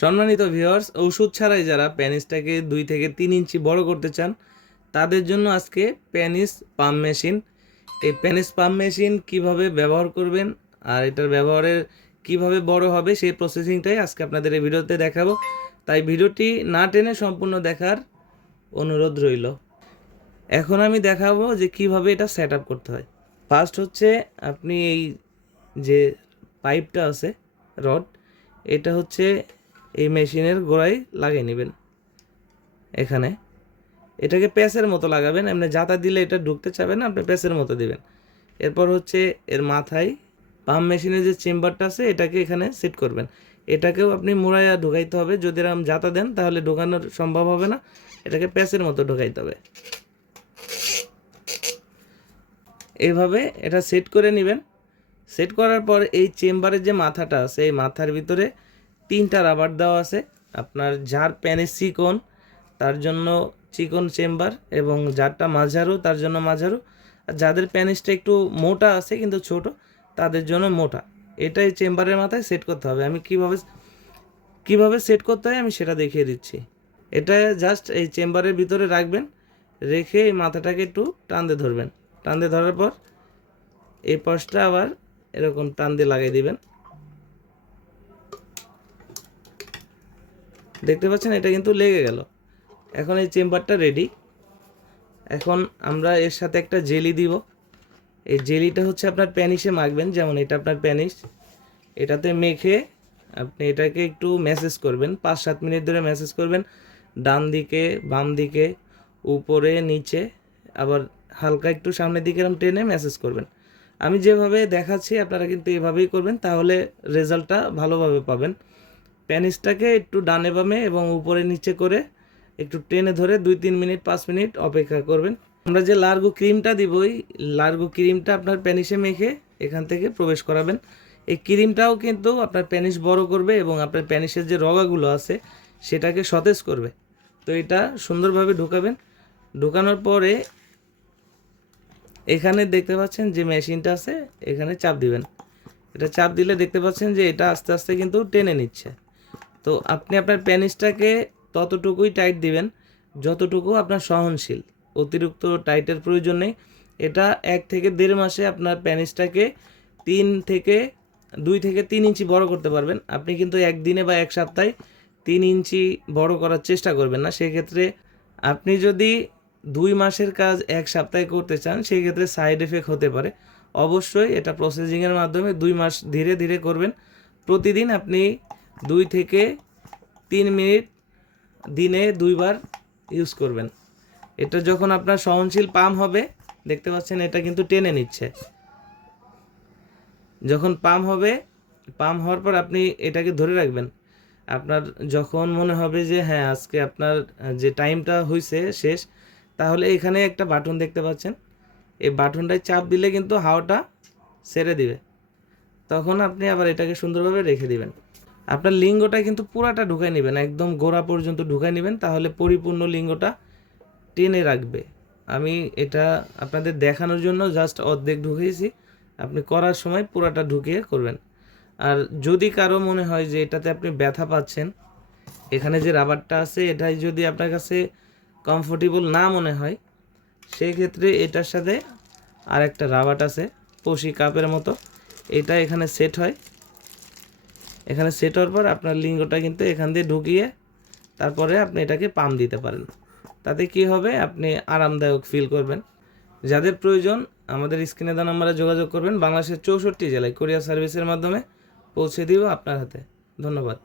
সম্মানিত ভিউয়ার্স, ওষুধ ছাড়াই যারা পেনিসটাকে 2 থেকে 3 ইঞ্চি বড় করতে চান তাদের জন্য আজকে পেনিস পাম্প মেশিন। এই পেনিস পাম্প মেশিন কিভাবে ব্যবহার করবেন আর এটার ব্যবহারের কিভাবে বড় হবে সেই প্রসেসিংটাই আজকে আপনাদের এই ভিডিওতে দেখাবো। তাই ভিডিওটি না টেনে সম্পূর্ণ দেখার অনুরোধ রইল। এখন আমি দেখাবো যে কিভাবে এটা সেট আপ করতে হয়। ফার্স্ট হচ্ছে আপনি এই যে পাইপটা আছে রড, এটা হচ্ছে এই মেশিনের গোড়ায় লাগিয়ে নেবেন। এখানে এটাকে প্যাচের মতো লাগাবেন, এমনি জাতা দিলে এটা ঢুকতে চাবে না, আপনি প্যাচের মতো দিবেন। এরপর হচ্ছে এর মাথায় পাম্প মেশিনের যে চেম্বারটা আছে এটাকে এখানে সেট করবেন। এটাকেও আপনি মুড়াইয়া ঢুকাইতে হবে, যদি এরকম জাতা দেন তাহলে ঢোকানোর সম্ভব হবে না, এটাকে প্যাচের মতো ঢুকাইতে হবে। এইভাবে এটা সেট করে নেবেন। সেট করার পর এই চেম্বারের যে মাথাটা আছে এই মাথার ভিতরে 3টা রাবার দেওয়া আছে। আপনার যার পেনিস চিকন তার জন্য চিকন চেম্বার, এবং যারটা মাঝারু তার জন্য মাঝারু, আর যাদের পেনিসটা একটু মোটা আছে কিন্তু ছোট তাদের জন্য মোটা। এটাই চেম্বারের মাথায় সেট করতে হবে। আমি কিভাবে সেট করতে হয় আমি সেটা দেখিয়ে দিচ্ছি। এটা জাস্ট এই চেম্বারের ভিতরে রাখবেন, রেখে এই মাথাটাকে একটু টান দিয়ে ধরবেন। টান দিয়ে ধরার পর এই পাশটা আবার এরকম টান দিয়ে লাগিয়ে দিবেন। দেখতে পাচ্ছেন এটা কিন্তু লেগে গেল। এখন এই চেম্বারটা রেডি। এখন আমরা এর সাথে একটা জেলি দিব। এই জেলিটা হচ্ছে আপনার প্যানিসে মাখবেন, যেমন এটা আপনার প্যানিস, এটাতে মেখে আপনি এটাকে একটু ম্যাসেজ করবেন, 5-7 মিনিট ধরে ম্যাসেজ করবেন। ডান দিকে, বাম দিকে, উপরে, নিচে, আবার হালকা একটু সামনের দিকে এরকম টেনে ম্যাসেজ করবেন। আমি যেভাবে দেখাচ্ছি আপনারা কিন্তু এভাবেই করবেন, তাহলে রেজাল্টটা ভালোভাবে পাবেন। প্যানিসটাকে একটু ডানে বামে এবং উপরে নিচে করে একটু টেনে ধরে 2-3 মিনিট 5 মিনিট অপেক্ষা করবেন। আমরা যে লার্গো ক্রিমটা দিব, ওই লার্গো ক্রিমটা আপনার প্যানিসে মেখে এখান থেকে প্রবেশ করাবেন। এই ক্রিমটাও কিন্তু আপনার প্যানিস বড় করবে এবং আপনার প্যানিসের যে রগাগুলো আছে সেটাকে সতেজ করবে। তো এটা সুন্দরভাবে ঢোকাবেন। ঢোকানোর পরে এখানে দেখতে পাচ্ছেন যে মেশিনটা আছে, এখানে চাপ দিবেন। এটা চাপ দিলে দেখতে পাচ্ছেন যে এটা আস্তে আস্তে কিন্তু টেনে নিচ্ছে। তো আপনি আপনার প্যানিসটাকে ততটুকুই টাইট দিবেন যতটুকু আপনার সহনশীল, অতিরিক্ত টাইটের প্রয়োজন নেই। এটা 1 থেকে 1.5 মাসে আপনার প্যানিসটাকে 2 থেকে 3 ইঞ্চি বড় করতে পারবেন। আপনি কিন্তু একদিনে বা 1 সপ্তাহে 3 ইঞ্চি বড় করার চেষ্টা করবেন না। সেক্ষেত্রে আপনি যদি 2 মাসের কাজ 1 সপ্তাহে করতে চান সেক্ষেত্রে সাইড এফেক্ট হতে পারে। অবশ্যই এটা প্রসেসিংয়ের মাধ্যমে 2 মাস ধীরে ধীরে করবেন। প্রতিদিন আপনি 2 থেকে 3 মিনিট দিনে 2 বার ইউজ করবেন। এটা যখন আপনার সহনশীল পাম্প হবে, দেখতে পাচ্ছেন এটা কিন্তু টেনে নিচ্ছে। যখন পাম্প হবে, পাম্প হওয়ার পর আপনি এটাকে ধরে রাখবেন। আপনার যখন মনে হবে যে হ্যাঁ আজকে আপনার যে টাইমটা হয়েছে শেষ, তাহলে এখানে একটা বাটন দেখতে পাচ্ছেন, এই বাটনটায় চাপ দিলে কিন্তু হাওয়াটা ছেড়ে দিবে। তখন আপনি আবার এটাকে সুন্দরভাবে রেখে দিবেন। আপনার লিঙ্গটা কিন্তু পুরাটা ঢুকাই নেবেন, একদম গোড়া পর্যন্ত ঢুকাই নেবেন, তাহলে পরিপূর্ণ লিঙ্গটা টেনে রাখবে। আমি এটা আপনাদের দেখানোর জন্য জাস্ট অর্ধেক ঢুকিয়েছি, আপনি করার সময় পুরাটা ঢুকিয়ে করবেন। আর যদি কারো মনে হয় যে এটাতে আপনি ব্যথা পাচ্ছেন, এখানে যে রাবারটা আছে এটাই যদি আপনার কাছে কমফোর্টেবল না মনে হয়, সেই ক্ষেত্রে এটার সাথে আর একটা রাবার আছে পশি কাপের মতো, এটা এখানে সেট হয়। এখানে সেট হওয়ার পর আপনার লিঙ্গটা কিন্তু এখান দিয়ে ঢুকিয়ে তারপরে আপনি এটাকে পাম্প দিতে পারেন। তাতে কি হবে, আপনি আরামদায়ক ফিল করবেন। যাদের প্রয়োজন আমাদের স্ক্রিনে দেওয়া নম্বরে যোগাযোগ করবেন। বাংলাদেশের 64 জেলায় কুরিয়ার সার্ভিসের মাধ্যমে পৌঁছে দিব আপনার হাতে। ধন্যবাদ।